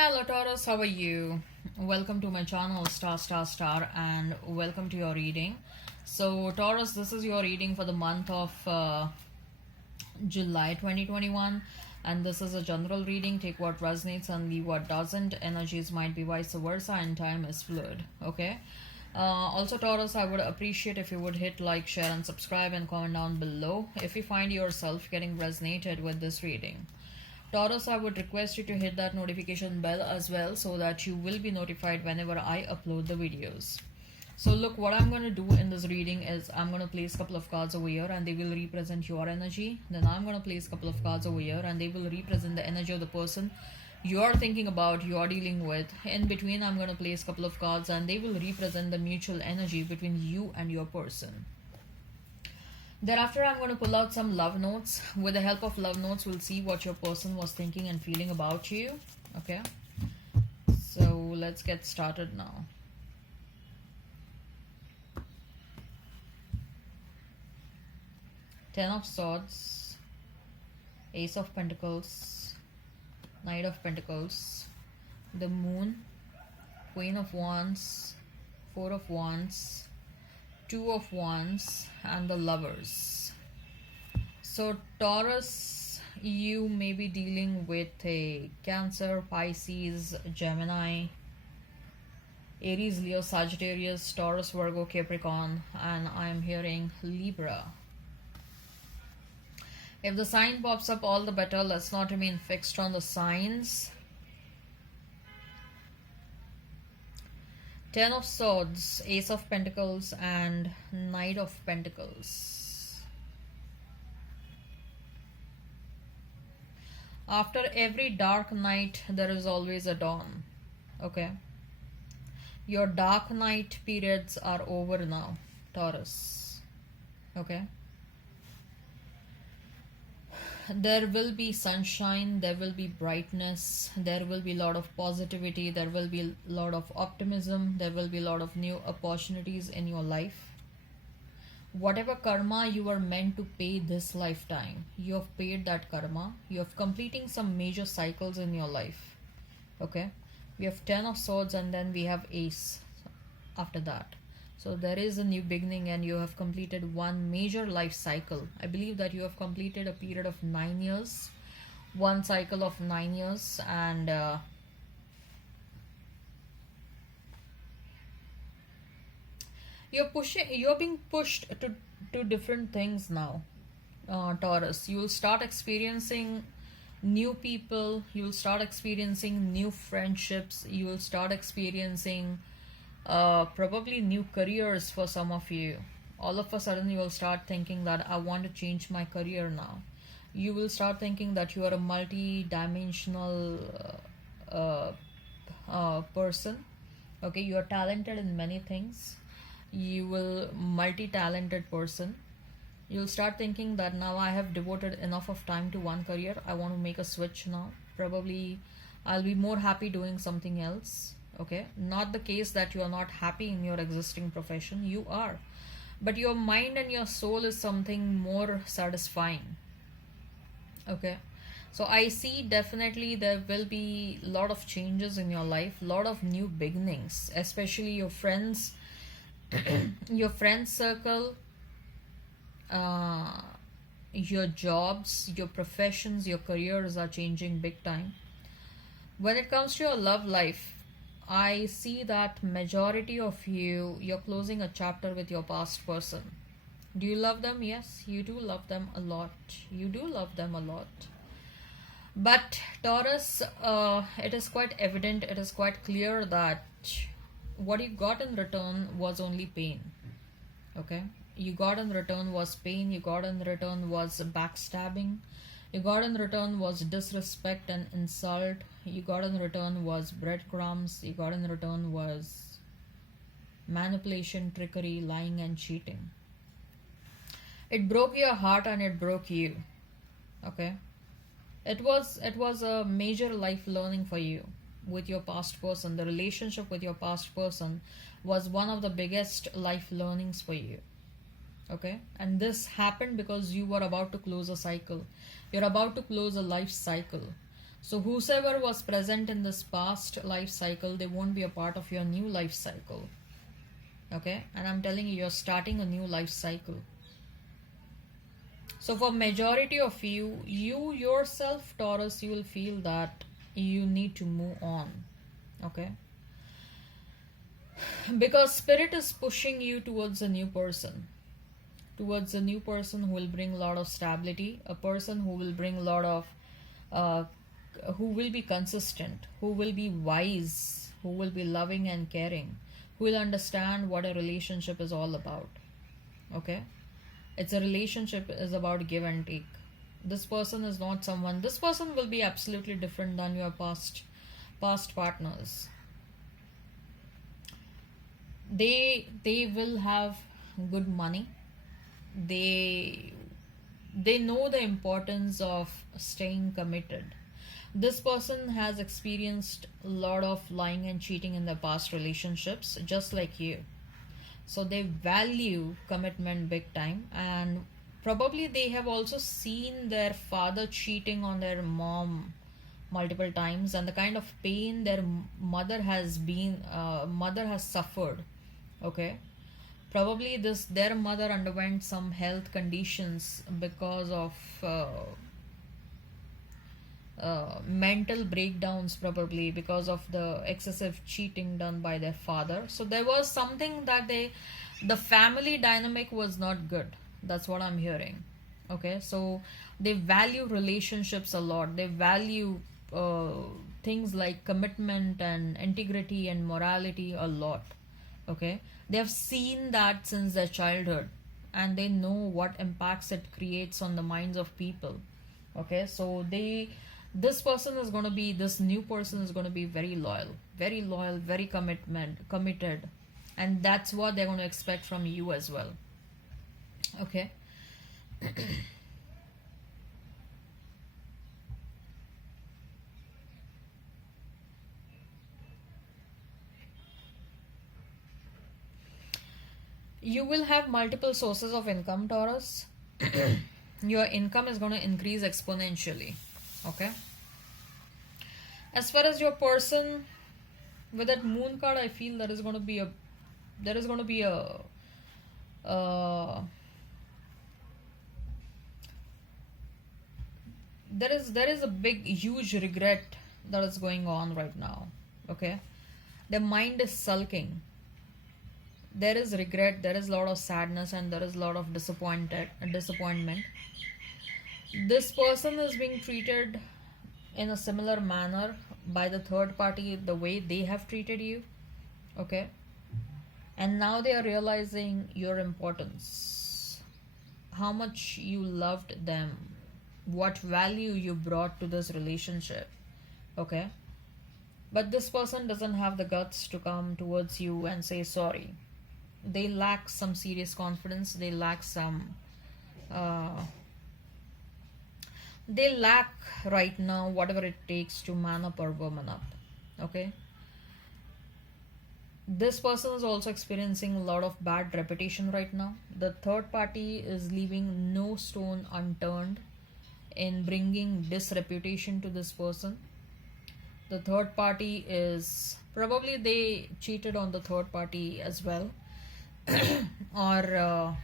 Hello Taurus, how are you? Welcome to my channel Star and welcome to your reading. So Taurus, this is your reading for the month of July 2021, and this is a general reading. Take what resonates and leave what doesn't. Energies might be vice versa and time is fluid. Okay. Also Taurus, I would appreciate if you would hit like, share and subscribe and comment down below if you find yourself getting resonated with this reading. Taurus, I would request you to hit that notification bell as well so that you will be notified whenever I upload the videos. So look, what I'm going to do in this reading is I'm going to place a couple of cards over here and they will represent your energy. Then I'm going to place a couple of cards over here and they will represent the energy of the person you're thinking about, you're dealing with. In between, I'm going to place a couple of cards and they will represent the mutual energy between you and your person. Thereafter, I'm going to pull out some love notes. With the help of love notes, we'll see what your person was thinking and feeling about you. Okay, so let's get started now. Ten of Swords, Ace of Pentacles, Knight of Pentacles, the Moon, Queen of Wands, Four of Wands, Two of Wands, and the Lovers. So Taurus, you may be dealing with a Cancer, Pisces, Gemini, Aries, Leo, Sagittarius, Taurus, Virgo, Capricorn, and I am hearing Libra. If the sign pops up, all the better. Let's not remain fixed on the signs. Ten of Swords, Ace of Pentacles, and Knight of Pentacles. After every dark night, there is always a dawn. Okay. Your dark night periods are over now, Taurus. Okay. There will be sunshine, there will be brightness, there will be a lot of positivity, there will be a lot of optimism, there will be a lot of new opportunities in your life. Whatever karma you are meant to pay this lifetime, you have paid that karma. You have completing some major cycles in your life. Okay, we have Ten of Swords and then we have Ace after that. So there is a new beginning and you have completed one major life cycle. I believe that you have completed a period of 9 years, one cycle of 9 years, and you're being pushed to different things now, Taurus. You'll start experiencing new people, you'll start experiencing new friendships, you'll start experiencing probably new careers for some of you. All of a sudden, you will start thinking that I want to change my career now. You will start thinking that you are a multi-dimensional person. Okay, you are talented in many things. You will multi-talented person. You'll start thinking that now I have devoted enough of time to one career. I want to make a switch now. Probably I'll be more happy doing something else. Okay, not the case that you are not happy in your existing profession. You are, but your mind and your soul is something more satisfying. Okay, so I see definitely there will be a lot of changes in your life, lot of new beginnings, especially your friends, your friend circle, your jobs, your professions, your careers are changing big time. When it comes to your love life, I see that majority of you're closing a chapter with your past person. Do you love them? Yes, you do love them a lot. You do love them a lot. But Taurus, it is quite evident, it is quite clear that what you got in return was only pain. Okay? You got in return was pain, you got in return was backstabbing, you got in return was disrespect and insult. You got in return was breadcrumbs. You got in return was manipulation, trickery, lying and cheating. It broke your heart and it broke you. Okay. It was a major life learning for you with your past person. The relationship with your past person was one of the biggest life learnings for you. Okay, and this happened because you were about to close a cycle. You're about to close a life cycle. So whosoever was present in this past life cycle, they won't be a part of your new life cycle. Okay, and I'm telling you, you're starting a new life cycle. So for majority of you, you yourself, Taurus, you will feel that you need to move on. Okay, because spirit is pushing you towards a new person, towards a new person who will bring a lot of stability, a person who will bring a lot of uh, who will be consistent, who will be wise, who will be loving and caring, who will understand what a relationship is all about. Okay, it's a relationship is about give and take. This person is not someone, this person will be absolutely different than your past partners. They will have good money. They they know the importance of staying committed. This person has experienced a lot of lying and cheating in their past relationships, just like you. So they value commitment big time, and probably they have also seen their father cheating on their mom multiple times, and the kind of pain their mother has suffered. Okay, probably this their mother underwent some health conditions because of mental breakdowns, probably because of the excessive cheating done by their father. So there was something that the family dynamic was not good. That's what I'm hearing. Okay, so they value relationships a lot. They value uh, things like commitment and integrity and morality a lot. Okay, they have seen that since their childhood, and they know what impacts it creates on the minds of people. Okay, so this new person is going to be very loyal, very committed, and that's what they're going to expect from you as well. Okay. You will have multiple sources of income, Taurus. Your income is going to increase exponentially. Okay, as far as your person with that moon card, I feel there is going to be a uh, there is a big huge regret that is going on right now. Okay, the mind is sulking. There is regret, there is a lot of sadness, and there is a lot of disappointment. This person is being treated in a similar manner by the third party, the way they have treated you. Okay, and now they are realizing your importance, how much you loved them, what value you brought to this relationship. Okay, but this person doesn't have the guts to come towards you and say sorry. They lack some serious confidence. Uh, they lack right now whatever it takes to man up or woman up. Okay, this person is also experiencing a lot of bad reputation right now. The third party is leaving no stone unturned in bringing disreputation to this person. The third party is probably they cheated on the third party as well, or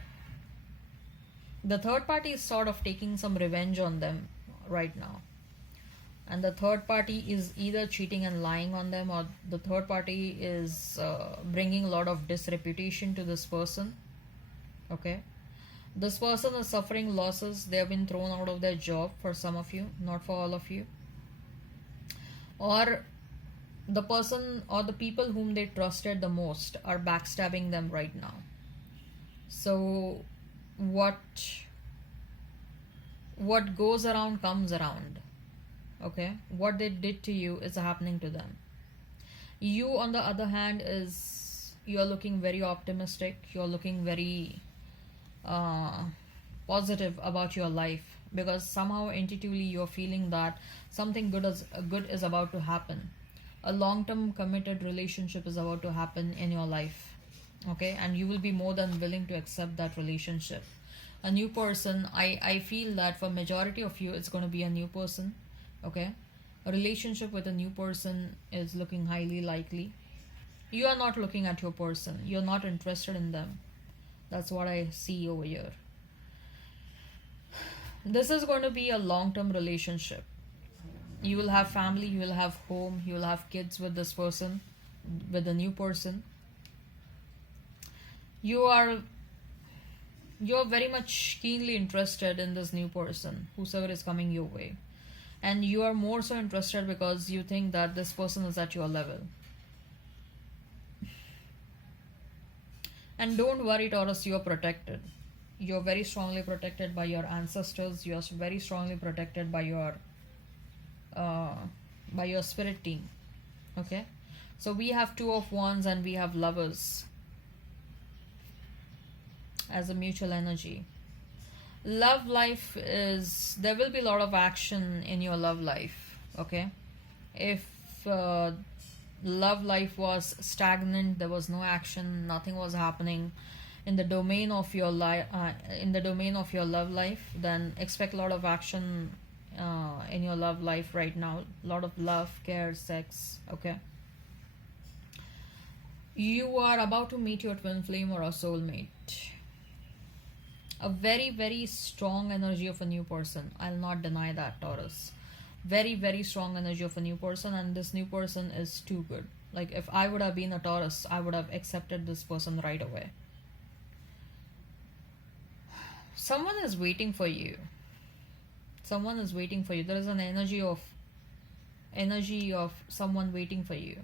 the third party is sort of taking some revenge on them right now. And the third party is either cheating and lying on them, or the third party is bringing a lot of disreputation to this person. Okay, this person is suffering losses. They have been thrown out of their job for some of you, not for all of you. Or the person or the people whom they trusted the most are backstabbing them right now. So what what goes around comes around. Okay, what they did to you is happening to them. You on the other hand is you're looking very optimistic, you're looking very uh, positive about your life, because somehow intuitively you're feeling that something good is about to happen. A long term committed relationship is about to happen in your life. Okay, and you will be more than willing to accept that relationship. A new person, I feel that for majority of you it's going to be a new person. Okay, A relationship with a new person is looking highly likely. You are not looking at your person, you're not interested in them. That's what I see over here. This is going to be a long term relationship. You will have family, you will have home, you will have kids with this person, with the new person. You are you're very much keenly interested in this new person, whosoever is coming your way. And you are more so interested because you think that this person is at your level. And don't worry, Taurus, you are protected. You're very strongly protected by your ancestors. You're very strongly protected uh, by your spirit team. Okay, so we have Two of Wands and we have Lovers as a mutual energy. Love life is, there will be a lot of action in your love life. Okay, if love life was stagnant, there was no action, nothing was happening in the domain of your life, in the domain of your love life, then expect a lot of action in your love life right now. A lot of love, care, sex. Okay, you are about to meet your twin flame or a soulmate. A very, very strong energy of a new person. I'll not deny that, Taurus. Very, very strong energy of a new person, and this new person is too good. Like, if I would have been a Taurus, I would have accepted this person right away. Someone is waiting for you. Someone is waiting for you. There is an energy of someone waiting for you.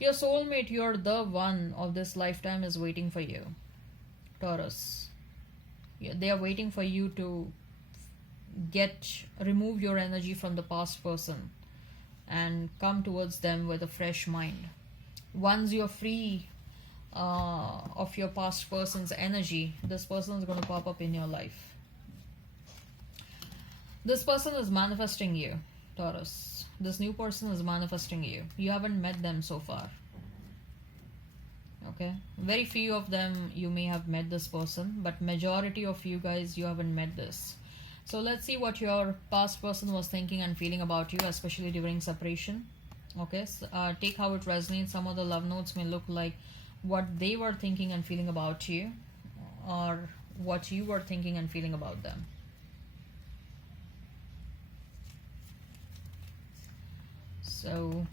Your soulmate, you're the one of this lifetime, is waiting for you, Taurus. They are waiting for you to remove your energy from the past person and come towards them with a fresh mind. Once you're free of your past person's energy, this person is going to pop up in your life. This person is manifesting you, Taurus. This new person is manifesting you. You haven't met them so far. Okay, very few of them you may have met this person, but majority of you guys, you haven't met this. So let's see what your past person was thinking and feeling about you, especially during separation. Okay, so, take how it resonates. Some of the love notes may look like what they were thinking and feeling about you, or what you were thinking and feeling about them. So,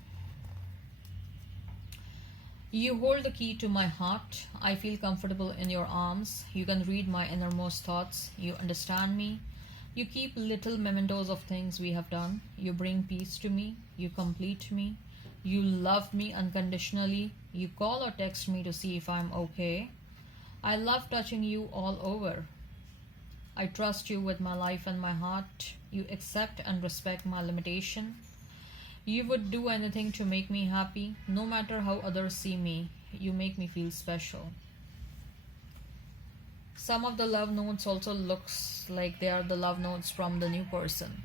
you hold the key to my heart. I feel comfortable in your arms. You can read my innermost thoughts. You understand me. You keep little mementos of things we have done. You bring peace to me. You complete me. You love me unconditionally. You call or text me to see if I'm okay. I love touching you all over. I trust you with my life and my heart. You accept and respect my limitation. You would do anything to make me happy, no matter how others see me. You make me feel special. Some of the love notes also looks like they are the love notes from the new person.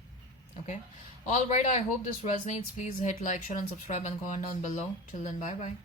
Okay. Alright, I hope this resonates. Please hit like, share and subscribe and comment down below. Till then, bye bye.